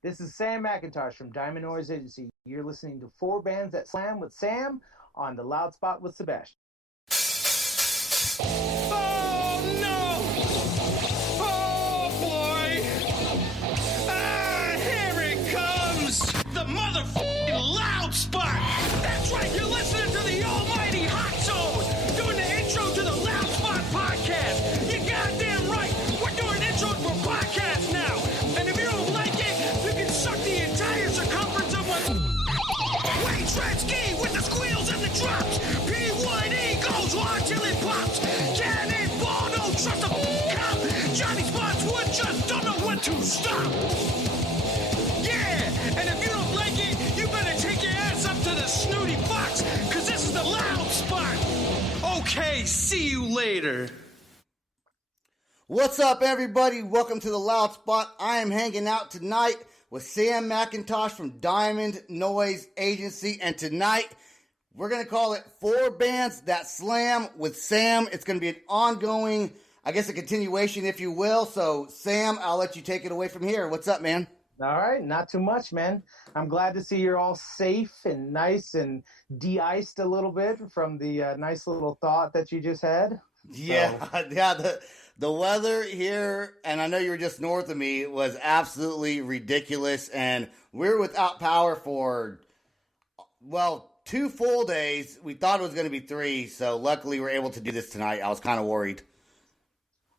This is Sam McIntosh from Diamond Noise Agency. You're listening to Four Bands That Slam with Sam on the Loud Spot with Sebastian. Oh no! Oh boy! Ah, here it comes! The motherfucking Loud Spot! That's right, you're listening to the almighty Hot Zone! Doing the intro to the Loud Spot podcast! You're goddamn right! We're doing intros for podcasts now! And if you don't like it, you can suck the entire circumference of my Wayne Tretzky with the squeals and the drops! P1E goes hard till it pops! Cannonball, don't trust a cop! Johnny Spotswood just don't know when to stop! Yeah! And if you don't like it, you better take your ass up to the snooty box, cause this is the Loud Spot! Okay, see you later. What's up, everybody? Welcome to the Loud Spot. I am hanging out tonight with Sam McIntosh from Diamond Noise Agency, and tonight we're going to call it Four Bands That Slam with Sam. It's going to be an ongoing, I guess, a continuation, if you will. So, Sam, I'll let you take it away from here. What's up, man? All right, not too much, man. I'm glad to see you're all safe and nice and de-iced a little bit from the nice little thought that you just had. Yeah. The weather here, and I know you were just north of me, was absolutely ridiculous. And we were without power for, 2 full days. We thought it was going to be 3, so luckily we were able to do this tonight. I was kind of worried.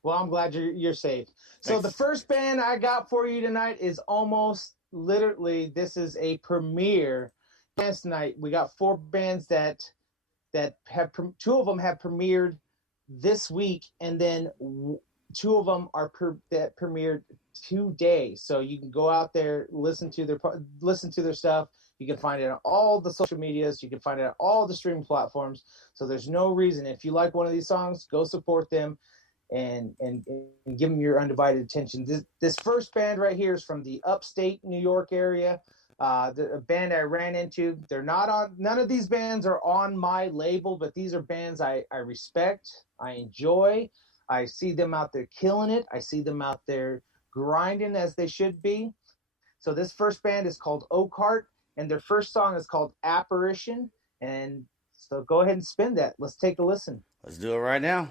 Well, I'm glad you're safe. So Thanks. the first band I got for you tonight is almost literally, this is a premiere. Last night we got 4 bands that have 2 of them have premiered this week, and then 2 of them are that premiered today. So you can go out there, listen to their stuff. You can find it on all the social medias. You can find it on all the streaming platforms. So there's no reason, if you like one of these songs, go support them and give them your undivided attention. This first band right here is from the upstate New York area. The band I ran into, they're not on, none of these bands are on my label, but these are bands I respect, I enjoy. I see them out there killing it. I see them out there grinding as they should be. So this first band is called Oakheart, and their first song is called Apparition. And so go ahead and spin that. Let's take a listen. Let's do it right now.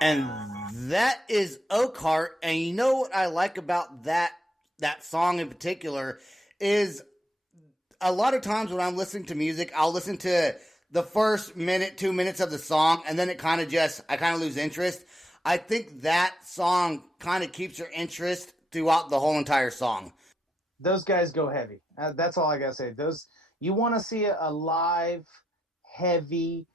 And that is Oakheart. And you know what I like about that song in particular is a lot of times when I'm listening to music, I'll listen to the first minute, 2 minutes of the song, and then I kind of lose interest. I think that song kind of keeps your interest throughout the whole entire song. Those guys go heavy. That's all I gotta say. You want to see a live, heavy,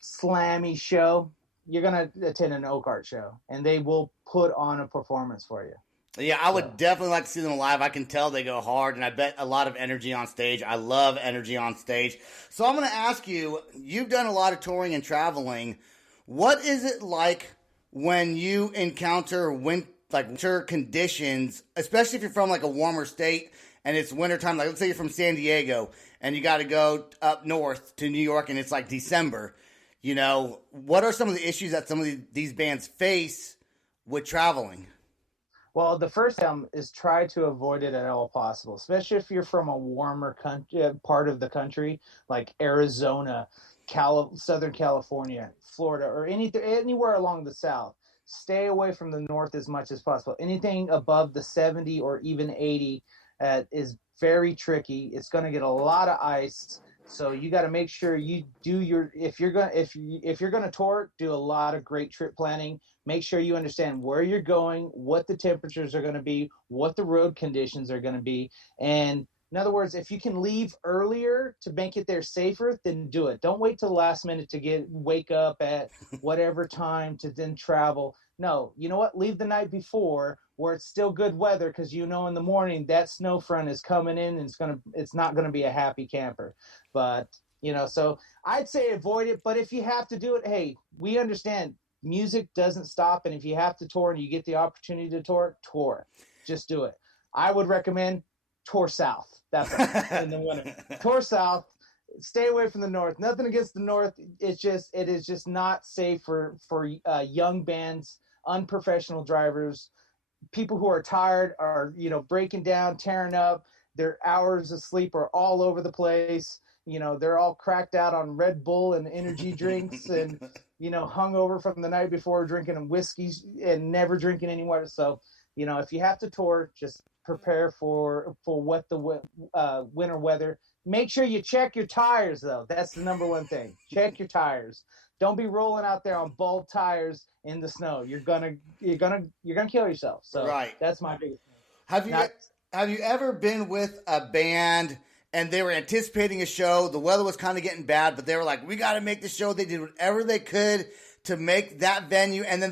slammy show. You're gonna attend an Oakheart show, and they will put on a performance for you. Yeah, I would definitely like to see them live. I can tell they go hard, and I bet a lot of energy on stage. I love energy on stage. So I'm going to ask you, you've done a lot of touring and traveling. What is it like when you encounter winter conditions, especially if you're from like a warmer state and it's wintertime? Like let's say you're from San Diego and you got to go up north to New York and it's like December. What are some of the issues that some of these bands face with traveling? Well, the first thing is try to avoid it at all possible, especially if you're from a warmer part of the country, like Arizona, Southern California, Florida, or anywhere along the south. Stay away from the north as much as possible. Anything above the 70 or even 80 is very tricky. It's going to get a lot of ice. So you got to make sure you do if you're going to tour, do a lot of great trip planning. Make sure you understand where you're going, what the temperatures are going to be, what the road conditions are going to be. And in other words, if you can leave earlier to make it there safer, then do it. Don't wait till the last minute to wake up at whatever time to then travel. No, you know what? Leave the night before where it's still good weather, because in the morning that snow front is coming in and it's not going to be a happy camper. But so I'd say avoid it. But if you have to do it, hey, we understand music doesn't stop, and if you have to tour and you get the opportunity to tour. Just do it. I would recommend tour south. That's in the winter. Tour south. Stay away from the north. Nothing against the north. It is just not safe for young bands, unprofessional drivers, people who are tired, are breaking down, tearing up. Their hours of sleep are all over the place. They're all cracked out on Red Bull and energy drinks and hungover from the night before, drinking whiskey and never drinking any water. So if you have to tour, just prepare for what the winter weather. Make sure you check your tires, though. That's the number one thing. Check your tires. Don't be rolling out there on bald tires in the snow. You're gonna kill yourself. So right. That's my biggest thing. Have you ever been with a band and they were anticipating a show? The weather was kind of getting bad, but they were like, "We got to make the show." They did whatever they could to make that venue, and then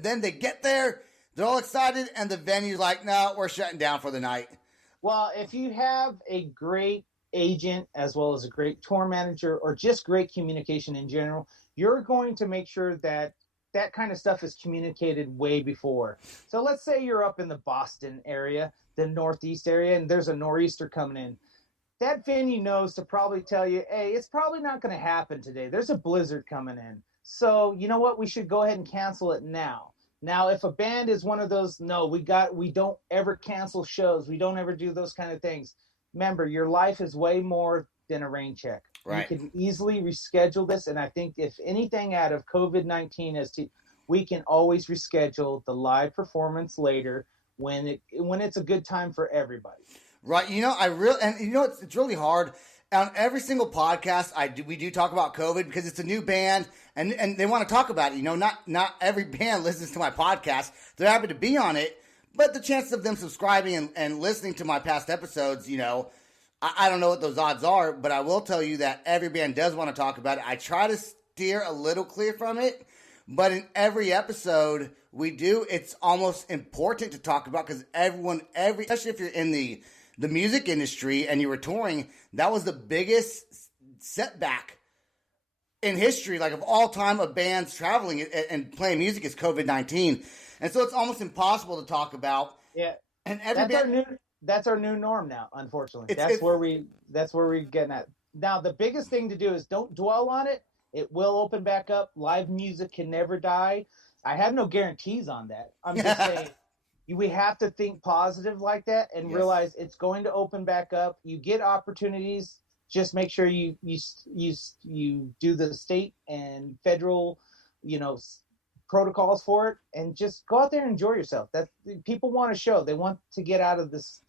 then they get there, they're all excited, and the venue's like, "No, we're shutting down for the night." Well, if you have a great agent as well as a great tour manager or just great communication in general, you're going to make sure that that kind of stuff is communicated way before. So let's say you're up in the Boston area, the Northeast area, and there's a nor'easter coming in. That venue knows to probably tell you, hey, it's probably not going to happen today. There's a blizzard coming in. So you know what? We should go ahead and cancel it now. Now, if a band is one of those, no, we don't ever cancel shows. We don't ever do those kind of things. Remember, your life is way more than a rain check. Right. You can easily reschedule this. And I think if anything out of COVID-19 we can always reschedule the live performance later when it's a good time for everybody. Right. It's really hard. On every single podcast we do talk about COVID because it's a new band and they want to talk about it. Not every band listens to my podcast. They're happy to be on it, but the chances of them subscribing and listening to my past episodes, I don't know what those odds are, but I will tell you that every band does want to talk about it. I try to steer a little clear from it, but in every episode we do, it's almost important to talk about because especially if you're in the music industry and you were touring, that was the biggest setback in history, like of all time of bands traveling and playing music is COVID-19. And so it's almost impossible to talk about. Yeah. And that's our new norm now, unfortunately. That's where we're getting at. Now, the biggest thing to do is don't dwell on it. It will open back up. Live music can never die. I have no guarantees on that. I'm just saying we have to think positive like that and realize it's going to open back up. You get opportunities. Just make sure you do the state and federal, protocols for it, and just go out there and enjoy yourself. That people want a show. They want to get out of this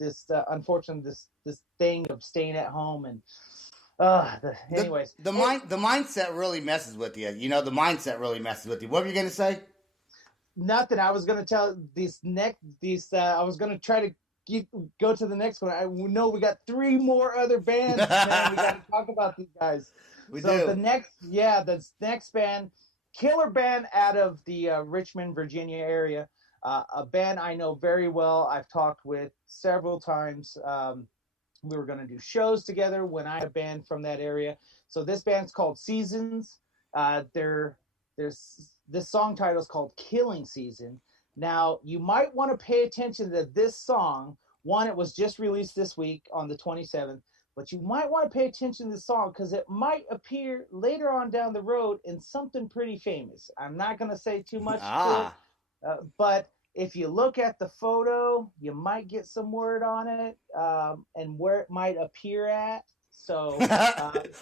unfortunate this thing of staying at home and anyways. The mindset really messes with you. The mindset really messes with you. What were you going to say? Nothing. I was going to tell I was going to try to go to the next one. I know we got 3 more other bands, man. We got to talk about these guys. We do. the next band, killer band out of the Richmond, Virginia area. A band I know very well. I've talked with several times. We were going to do shows together when I had a band from that area. So this band's called Seasons. This song title is called Killing Season. Now, you might want to pay attention to this song. One, it was just released this week on the 27th, but you might want to pay attention to the song because it might appear later on down the road in something pretty famous. I'm not going to say too much, but if you look at the photo, you might get some word on it and where it might appear at. So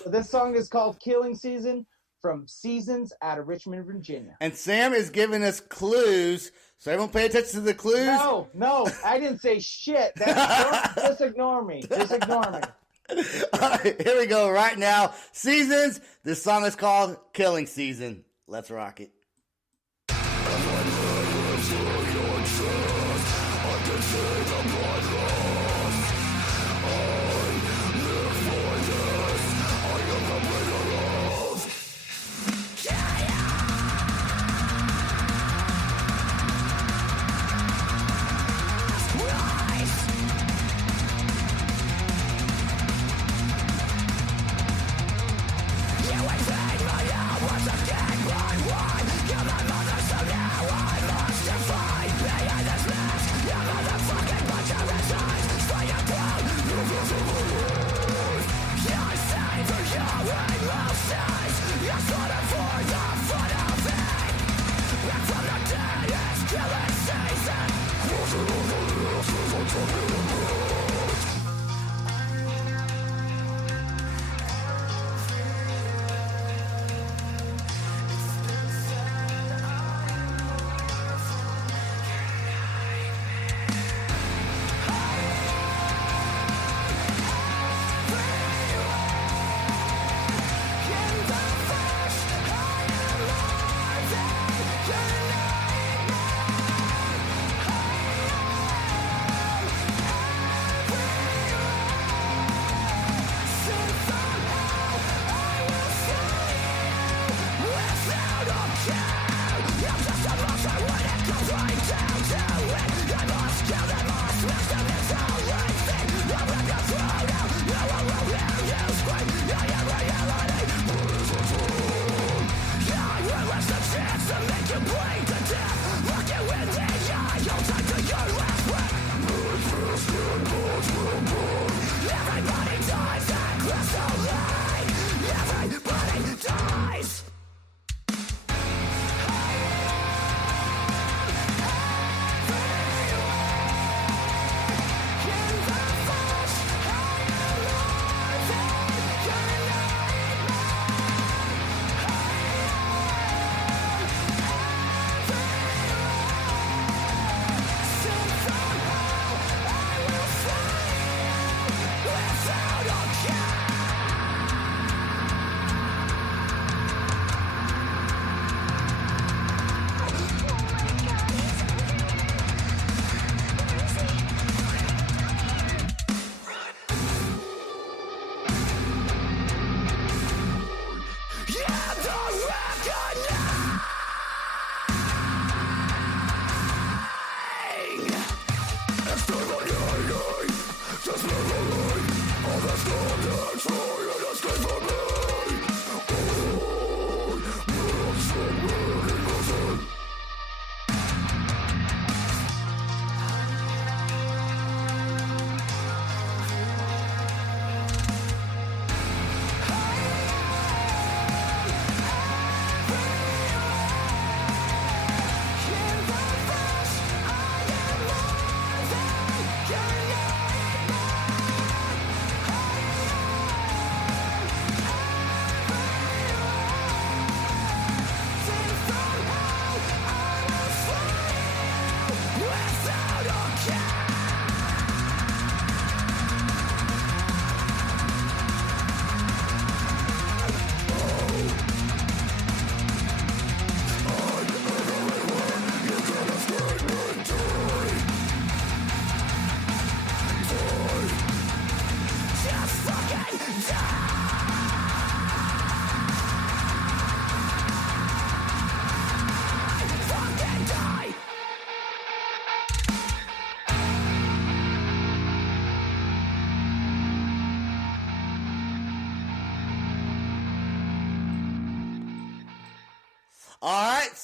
this song is called Killing Season from Seasons out of Richmond, Virginia. And Sam is giving us clues, so everyone pay attention to the clues. No, I didn't say shit. Just ignore me. Just ignore me. All right, here we go right now. Seasons. This song is called Killing Season. Let's rock it. Behind this mask, you're the fucking bunch of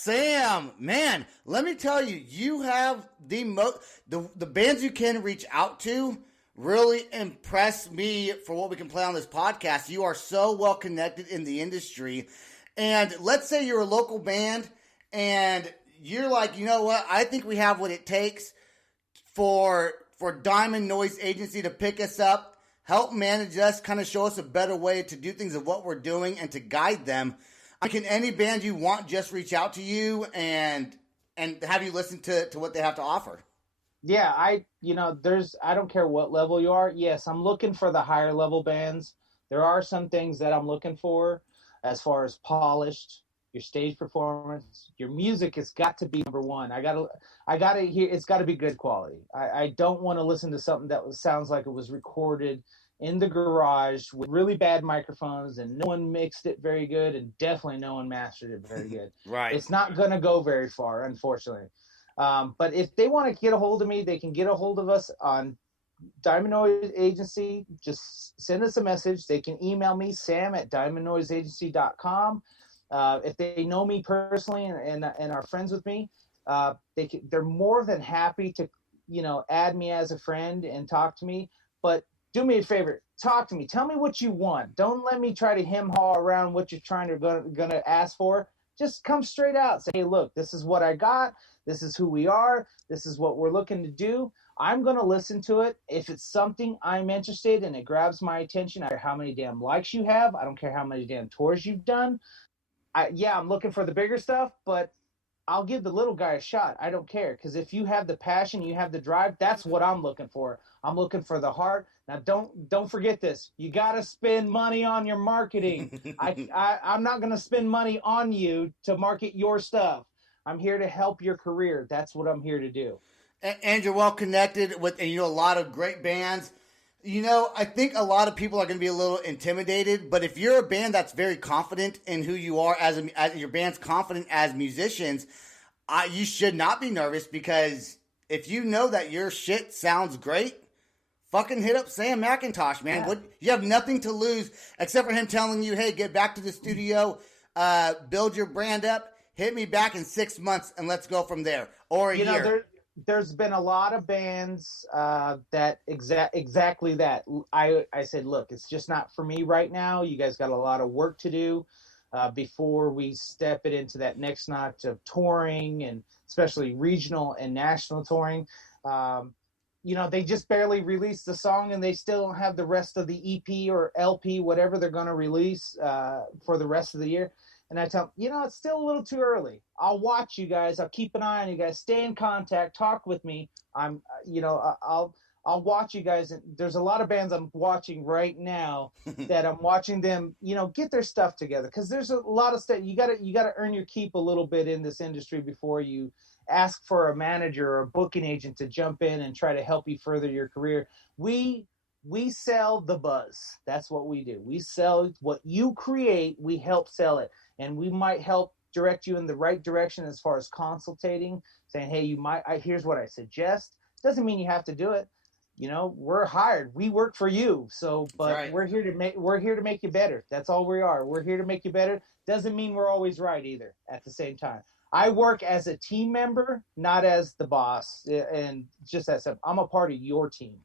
Sam, man, let me tell you, you have the bands you can reach out to really impress me for what we can play on this podcast. You are so well connected in the industry. And let's say you're a local band and you're like, you know what? I think we have what it takes for Diamond Noise Agency to pick us up, help manage us, kind of show us a better way to do things of what we're doing and to guide them. Can any band you want just reach out to you and have you listen to what they have to offer? Yeah, I don't care what level you are. Yes, I'm looking for the higher level bands. There are some things that I'm looking for as far as polished, your stage performance, your music has got to be number one. I gotta hear, it's got to be good quality. I don't want to listen to something that sounds like it was recorded in the garage with really bad microphones and no one mixed it very good and definitely no one mastered it very good. Right. It's not going to go very far, unfortunately. But if they want to get a hold of me, they can get a hold of us on Diamond Noise Agency. Just send us a message. They can email me, sam@diamondnoiseagency.com. If they know me personally and are friends with me, they're more than happy to, add me as a friend and talk to me. But do me a favor, talk to me. Tell me what you want. Don't let me try to hem-haw around what you're trying to gonna ask for. Just come straight out. Say, hey, look, this is what I got. This is who we are. This is what we're looking to do. I'm going to listen to it. If it's something I'm interested in, it grabs my attention. I don't care how many damn likes you have. I don't care how many damn tours you've done. I'm looking for the bigger stuff, but I'll give the little guy a shot. I don't care. Because if you have the passion, you have the drive, that's what I'm looking for. I'm looking for the heart. Now, don't forget this. You got to spend money on your marketing. I'm not going to spend money on you to market your stuff. I'm here to help your career. That's what I'm here to do. And you're well connected with, a lot of great bands. I think a lot of people are going to be a little intimidated, but if you're a band that's very confident in who you are, as your band's confident as musicians, you should not be nervous, because if you know that your shit sounds great, fucking hit up Sam McIntosh, man. Yeah. You have nothing to lose except for him telling you, hey, get back to the studio, build your brand up, hit me back in 6 months, and let's go from there. Or a year. There's been a lot of bands that exactly that. I said, look, it's just not for me right now. You guys got a lot of work to do before we step it into that next notch of touring, and especially regional and national touring. They just barely released the song and they still don't have the rest of the EP or LP, whatever they're going to release for the rest of the year. And I tell them, it's still a little too early. I'll watch you guys. I'll keep an eye on you guys. Stay in contact. Talk with me. I'll watch you guys. And there's a lot of bands I'm watching right now that I'm watching them, get their stuff together. Because there's a lot of stuff. You gotta earn your keep a little bit in this industry before you ask for a manager or a booking agent to jump in and try to help you further your career. We sell the buzz. That's what we do. We sell what you create. We help sell it. And we might help direct you in the right direction as far as consultating, saying, hey, here's what I suggest. Doesn't mean you have to do it. We're hired. We work for you. But right. We're here to make you better. That's all we are. We're here to make you better. Doesn't mean we're always right either at the same time. I work as a team member, not as the boss. And just as I'm a part of your team.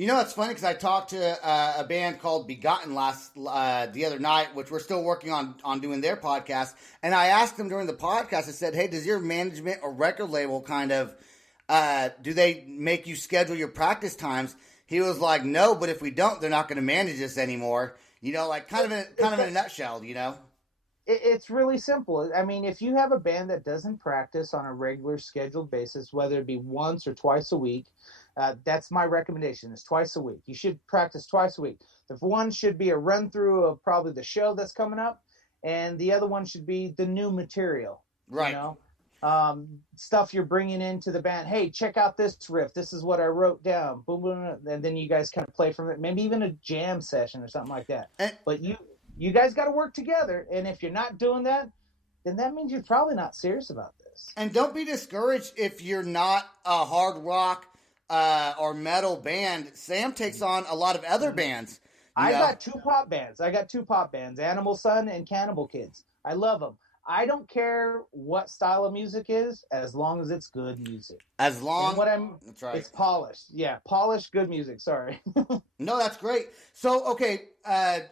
It's funny because I talked to a band called Begotten the other night, which we're still working on doing their podcast. And I asked them during the podcast, I said, hey, does your management or record label kind of, do they make you schedule your practice times? He was like, no, but if we don't, they're not going to manage us anymore. Kind of in a nutshell, It's really simple. I mean, if you have a band that doesn't practice on a regular scheduled basis, whether it be once or twice a week, that's my recommendation, is twice a week. You should practice twice a week. The one should be a run through of probably the show that's coming up, and the other one should be the new material. Right. Stuff you're bringing into the band. Hey, check out this riff. This is what I wrote down. Boom, boom, and then you guys kind of play from it. Maybe even a jam session or something like that. But you guys got to work together, and if you're not doing that, then that means you're probably not serious about this. And don't be discouraged if you're not a hard rock or metal band. Sam takes on a lot of other bands. I got two pop bands. Animal Sun and Cannibal Kids. I love them. I don't care what style of music is, as long as it's good music. As long, That's right. It's polished. Yeah, polished, good music. Sorry. No, that's great. So, okay,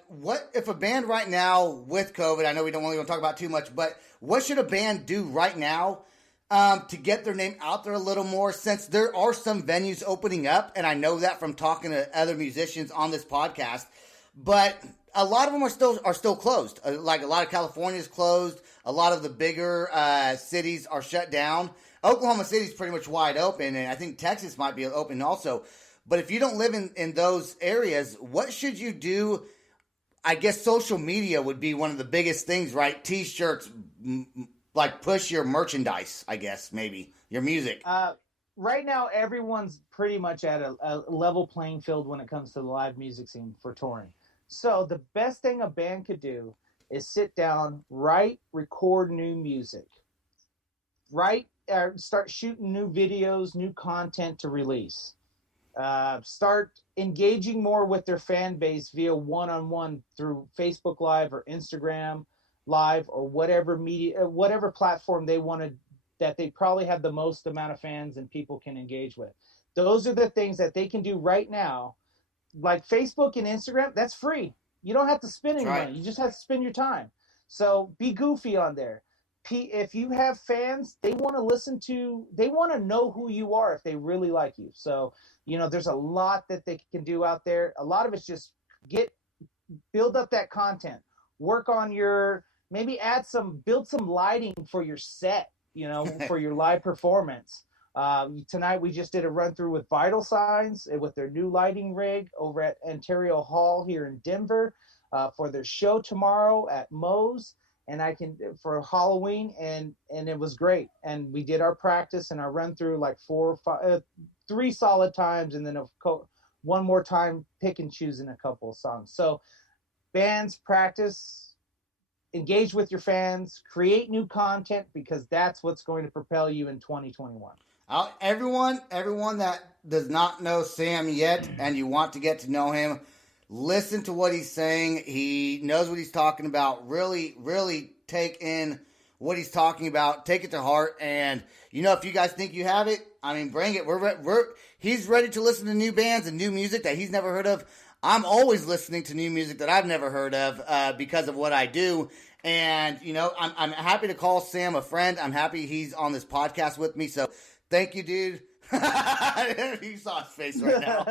what if a band right now with COVID? I know we don't really want to talk about too much, but what should a band do right now to get their name out there a little more? Since there are some venues opening up, and I know that from talking to other musicians on this podcast, but a lot of them are still closed. Like a lot of California is closed. A lot of the bigger cities are shut down. Oklahoma City is pretty much wide open, and I think Texas might be open also. But if you don't live in those areas, what should you do? I guess social media would be one of the biggest things, right? T-shirts, like push your merchandise, I guess, maybe, your music. Right now, everyone's pretty much at a level playing field when it comes to the live music scene for touring. So the best thing a band could do is sit down, write, record new music. Start shooting new videos, new content to release. Start engaging more with their fan base via one-on-one through Facebook Live or Instagram Live or whatever media, whatever platform they wanted, that they probably have the most amount of fans and people can engage with. Those are the things that they can do right now. Like Facebook and Instagram, that's free. You don't have to spend any money. You just have to spend your time. So be goofy on there. If you have fans, they want to know who you are if they really like you. So, there's a lot that they can do out there. A lot of it's just build up that content, work on maybe build some lighting for your set, for your live performance. Tonight we just did a run through with Vital Signs with their new lighting rig over at Ontario Hall here in Denver for their show tomorrow at Moe's. And for Halloween, and it was great. And we did our practice and our run through like 3 solid times, and then one more time pick and choosing a couple of songs. So bands, practice, engage with your fans, create new content, because that's what's going to propel you in 2021. Everyone that does not know Sam yet and you want to get to know him, listen to what he's saying. He knows what he's talking about. Really, really take in what he's talking about. Take it to heart. And, if you guys think you have it, bring it. He's ready to listen to new bands and new music that he's never heard of. I'm always listening to new music that I've never heard of because of what I do. And, I'm happy to call Sam a friend. I'm happy he's on this podcast with me. So thank you, dude. You saw his face right now.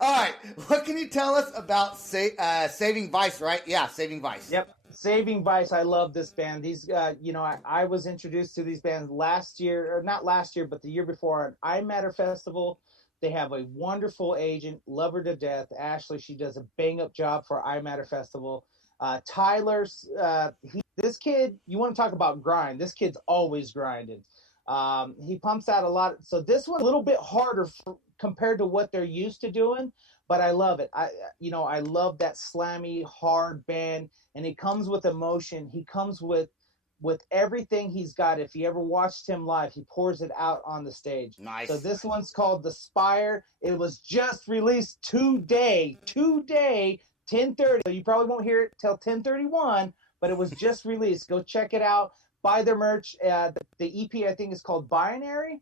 All right. What can you tell us about Saving Vice, right? Yeah, Saving Vice. Yep. Saving Vice. I love this band. These, I was introduced to these bands last year, or not last year, but the year before on iMatter Festival. They have a wonderful agent, love her to death. Ashley, she does a bang-up job for iMatter Festival. Tyler, this kid, you want to talk about grind. This kid's always grinding. He pumps out a lot. So this one's a little bit harder compared to what they're used to doing, but I love it. I love that slammy, hard band, and he comes with emotion. He comes with everything he's got. If you ever watched him live, he pours it out on the stage. Nice. So this one's called The Spire. It was just released today, 10:30. So you probably won't hear it till 10:31, but it was just released. Go check it out. Buy their merch. The EP, I think, is called Binary.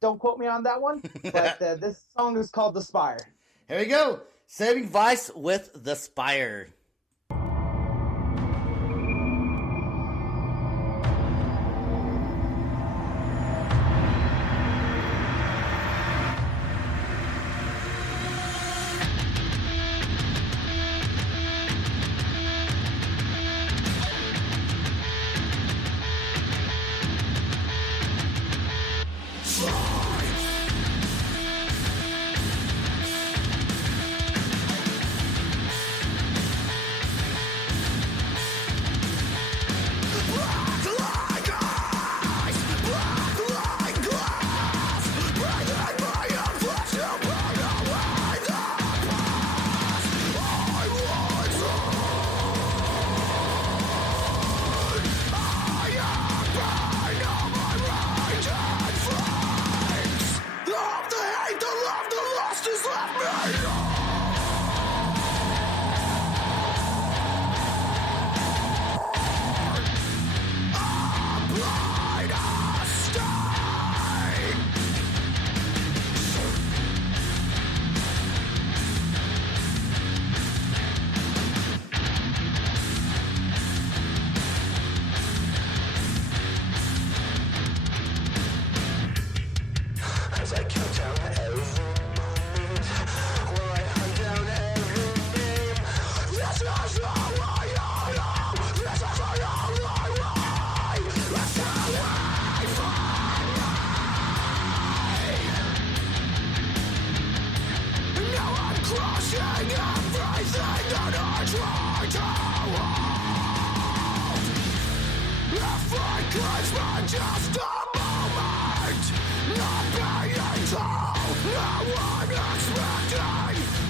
Don't quote me on that one, but this song is called The Spire. Here we go. Saving Vice with The Spire. as I count down every moment, while I hunt down every name. This is all I am. This is all I want. This is away from me. Now I'm crushing everything that I try to hold. If I could spend just a moment not being told, no one expecting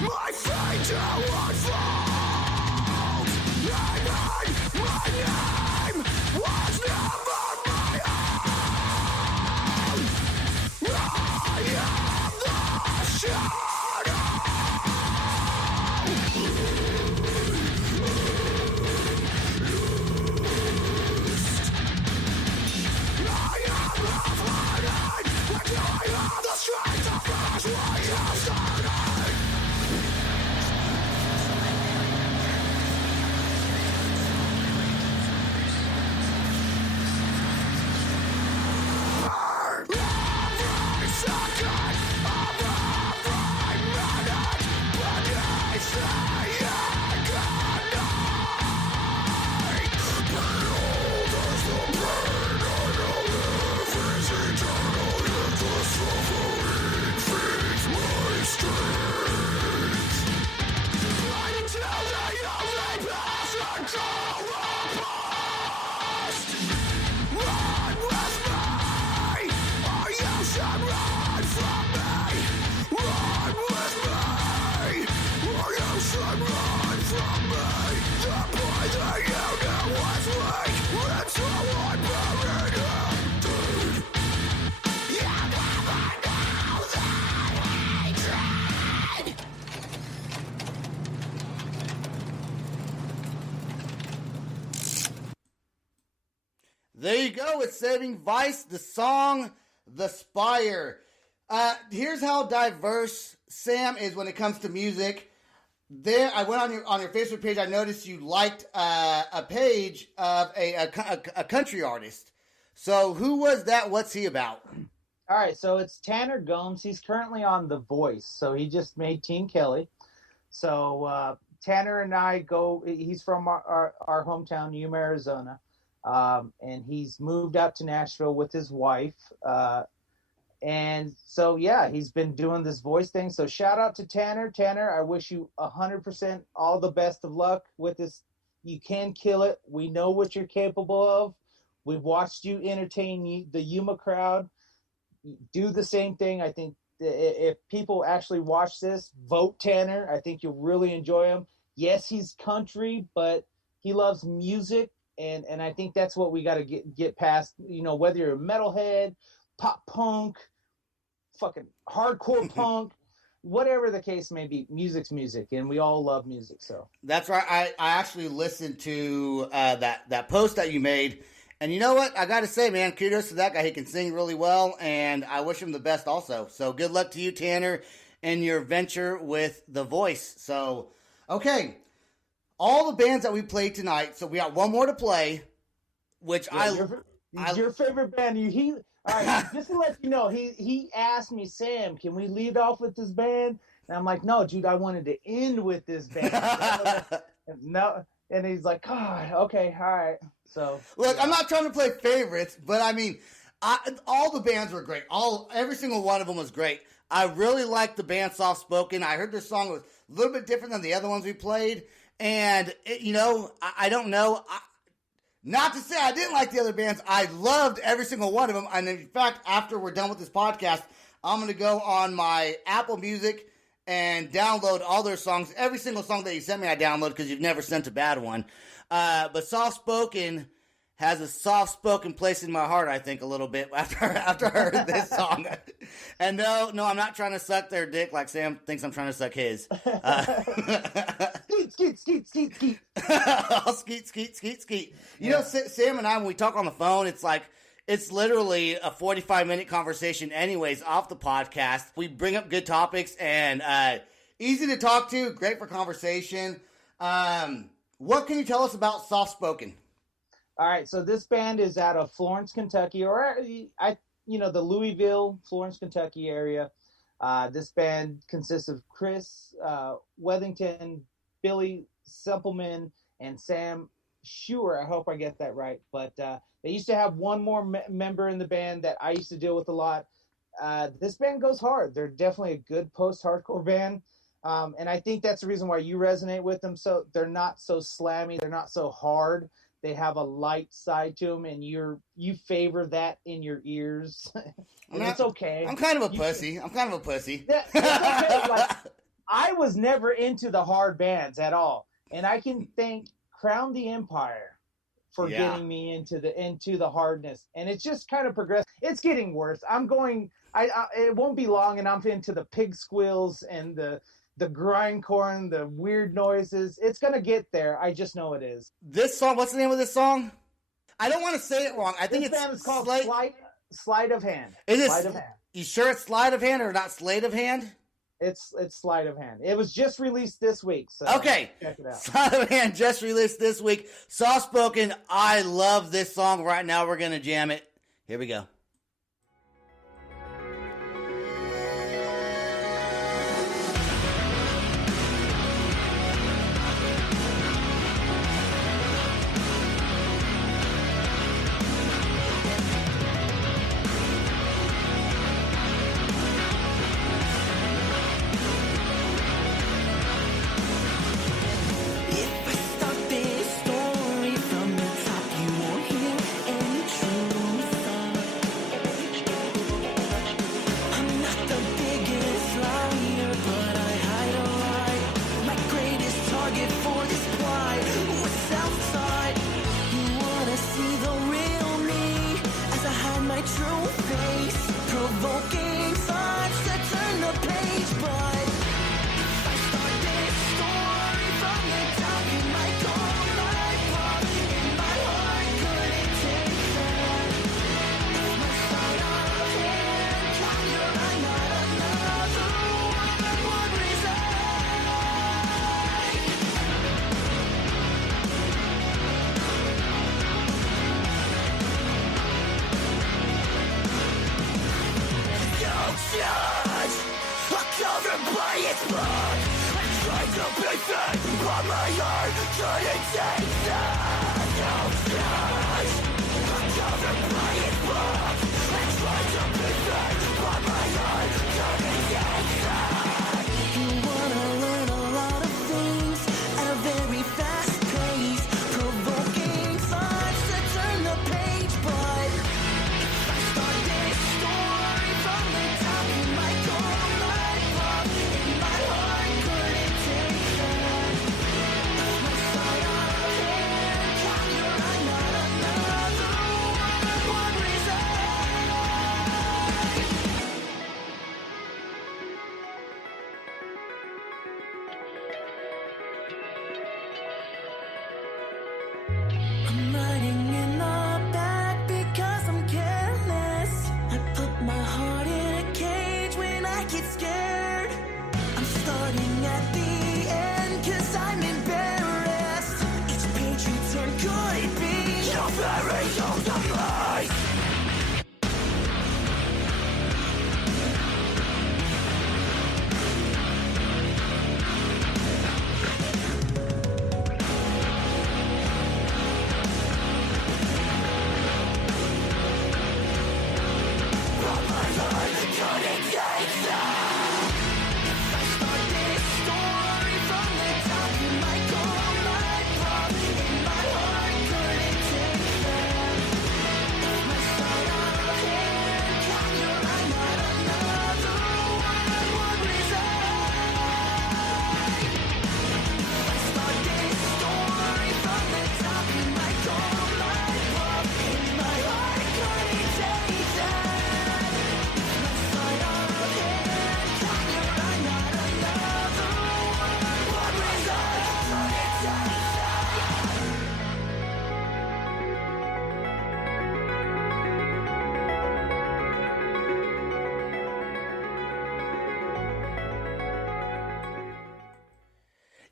my fate to unfold. And then my name was never my own. I am the shadow. There you go. It's Saving Vice, the song, The Spire. Here's how diverse Sam is when it comes to music. There, I went on your Facebook page. I noticed you liked a page of a country artist. So who was that? What's he about? All right, so it's Tanner Gomes. He's currently on The Voice, so he just made Team Kelly. So Tanner and I go. He's from our hometown, Yuma, Arizona. And he's moved out to Nashville with his wife. And so, yeah, he's been doing this voice thing. So shout out to Tanner. Tanner, I wish you 100% all the best of luck with this. You can kill it. We know what you're capable of. We've watched you entertain the Yuma crowd. Do the same thing. I think if people actually watch this, vote Tanner. I think you'll really enjoy him. Yes, he's country, but he loves music. And I think that's what we got to get past, whether you're a metalhead, pop punk, fucking hardcore punk, whatever the case may be, music's music, and we all love music. So that's right. I actually listened to that post that you made, and you know what? I got to say, man, kudos to that guy. He can sing really well, and I wish him the best also. So good luck to you, Tanner, in your venture with The Voice. So, okay. All the bands that we played tonight, so we got one more to play, which your favorite band. All right, just to let you know, he asked me, Sam, can we lead off with this band? And I'm like, no, dude, I wanted to end with this band. No, and he's like, God, okay, all right. So look, yeah. I'm not trying to play favorites, but I mean, all the bands were great. Every single one of them was great. I really liked the band Soft Spoken. I heard their song was a little bit different than the other ones we played. And, I don't know. Not to say I didn't like the other bands. I loved every single one of them. And in fact, after we're done with this podcast, I'm going to go on my Apple Music and download all their songs. Every single song that you sent me, I download because you've never sent a bad one. But Soft Spoken has a soft-spoken place in my heart, I think, a little bit after I heard this song. And no, I'm not trying to suck their dick like Sam thinks I'm trying to suck his. Skeet. I'll skeet. You know, Sam and I, when we talk on the phone, it's literally a 45-minute conversation anyways off the podcast. We bring up good topics and easy to talk to, great for conversation. What can you tell us about Soft Spoken? All right, so this band is out of Florence, Kentucky, or the Louisville, Florence, Kentucky area. This band consists of Chris Wethington, Billy Simpleman, and Sam Schuer. I hope I get that right. But they used to have one more member in the band that I used to deal with a lot. This band goes hard. They're definitely a good post-hardcore band. And I think that's the reason why you resonate with them. So they're not so slammy. They're not so hard. They have a light side to them, and you favor that in your ears. And it's okay. I'm kind of a pussy. It's okay. Like, I was never into the hard bands at all, and I can thank Crown the Empire for getting me into the hardness. And it's just kind of progressed. It's getting worse. It won't be long, and I'm into the pig squeals and the grindcore and the weird noises. It's gonna get there. I just know it is. This song, what's the name of this song? I don't want to say it wrong. I think it's called Sleight of Hand. Sleight of Hand. You sure it's Sleight of Hand or not Sleight of Hand? It's Sleight of Hand. It was just released this week. So okay. Check it out. Sleight of Hand just released this week. Soft Spoken. I love this song. Right now we're gonna jam it. Here we go.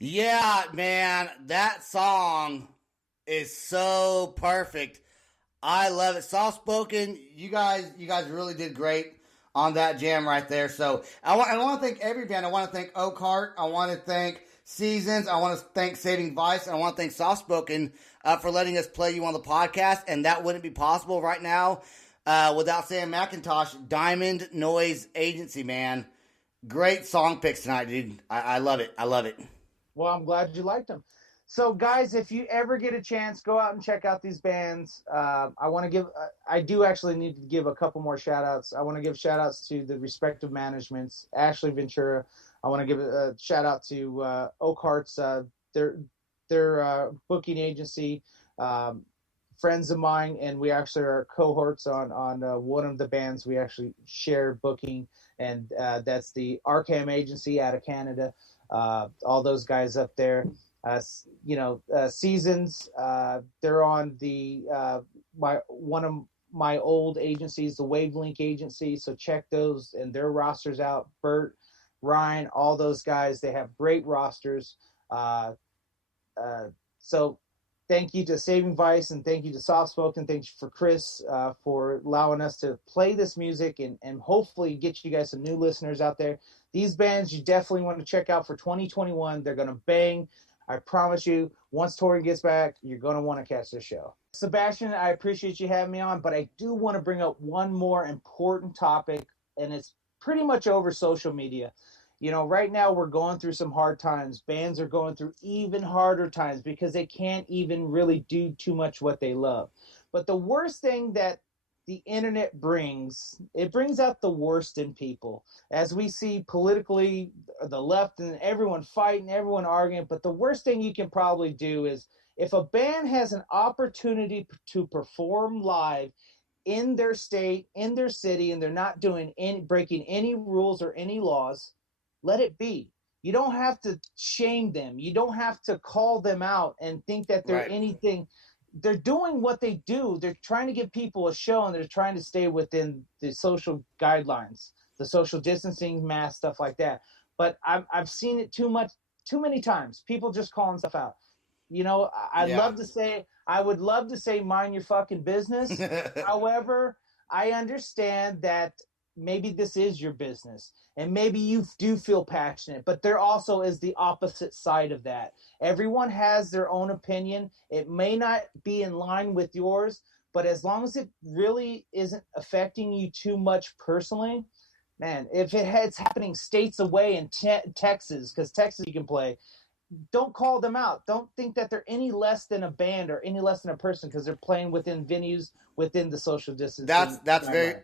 Yeah, man, that song is so perfect. I love it. Soft spoken. You guys really did great on that jam right there. So I want to thank every band. I want to thank Oakheart. I want to thank Seasons. I want to thank Saving Vice. And I want to thank Soft Spoken for letting us play you on the podcast. And that wouldn't be possible right now without Sam McIntosh, Diamond Noise Agency, man. Great song picks tonight, dude. I love it. I love it. Well, I'm glad you liked them. So, guys, if you ever get a chance, go out and check out these bands. I do actually need to give a couple more shout-outs. I want to give shout-outs to the respective managements. Ashley Ventura. I want to give a shout-out to Oakhart's, their booking agency, friends of mine, and we actually are cohorts on one of the bands we actually share booking, and that's the Arkham agency out of Canada. All those guys up there. Seasons, they're on the one of my old agencies, the Wavelink agency, so check those and their rosters out. Bert, Ryan, all those guys, they have great rosters. So thank you to Saving Vice, and thank you to Soft Spoken. Thank you for Chris for allowing us to play this music and hopefully get you guys some new listeners out there. These bands you definitely want to check out for 2021. They're going to bang. I promise you, once Tori gets back, you're going to want to catch this show. Sebastian, I appreciate you having me on, but I do want to bring up one more important topic, and it's pretty much over social media. Right now we're going through some hard times. Bands are going through even harder times because they can't even really do too much what they love. But the worst thing that the internet brings out the worst in people. As we see politically, the left and everyone fighting, everyone arguing. But the worst thing you can probably do is if a band has an opportunity to perform live in their state, in their city, and they're not breaking any rules or any laws, let it be. You don't have to shame them. You don't have to call them out and think that they're anything. They're doing what they do. They're trying to give people a show, and they're trying to stay within the social guidelines, the social distancing, mask, stuff like that. But I've seen it too many times. People just calling stuff out. I would love to say mind your fucking business. However, I understand that maybe this is your business and maybe you do feel passionate, but there also is the opposite side of that. Everyone has their own opinion. It may not be in line with yours, but as long as it really isn't affecting you too much personally, man, if it's happening states away in Texas, because Texas you can play, don't call them out. Don't think that they're any less than a band or any less than a person because they're playing within venues within the social distancing. That's very.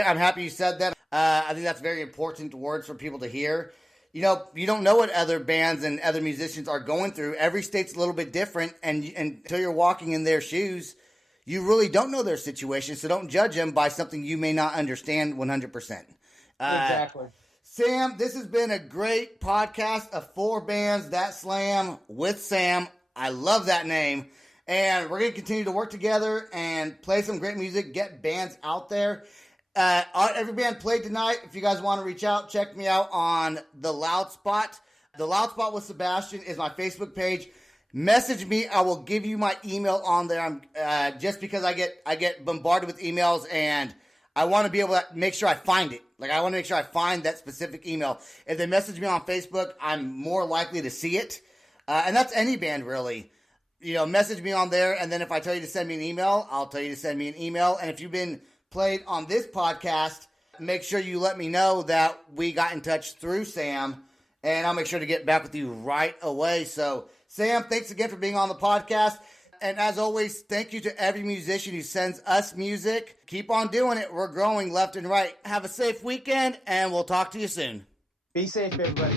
I'm happy you said that. I think that's very important words for people to hear. You don't know what other bands and other musicians are going through. Every state's a little bit different, and until you're walking in their shoes, you really don't know their situation. So don't judge them by something you may not understand 100%. Exactly. Sam, this has been a great podcast of 4 bands that slam with Sam. I love that name. And we're going to continue to work together and play some great music, get bands out there. Every band played tonight. If you guys want to reach out, check me out on The Loud Spot. The Loud Spot with Sebastian is my Facebook page. Message me. I will give you my email on there. I'm just because I get bombarded with emails, and I want to be able to make sure I find it. I want to make sure I find that specific email. If they message me on Facebook, I'm more likely to see it. And that's any band, really. Message me on there, and then if I tell you to send me an email, I'll tell you to send me an email. And if you've been played on this podcast, make sure you let me know that we got in touch through Sam, and I'll make sure to get back with you right away. So, Sam, thanks again for being on the podcast. And as always, thank you to every musician who sends us music. Keep on doing it. We're growing left and right. Have a safe weekend, and we'll talk to you soon. Be safe, everybody.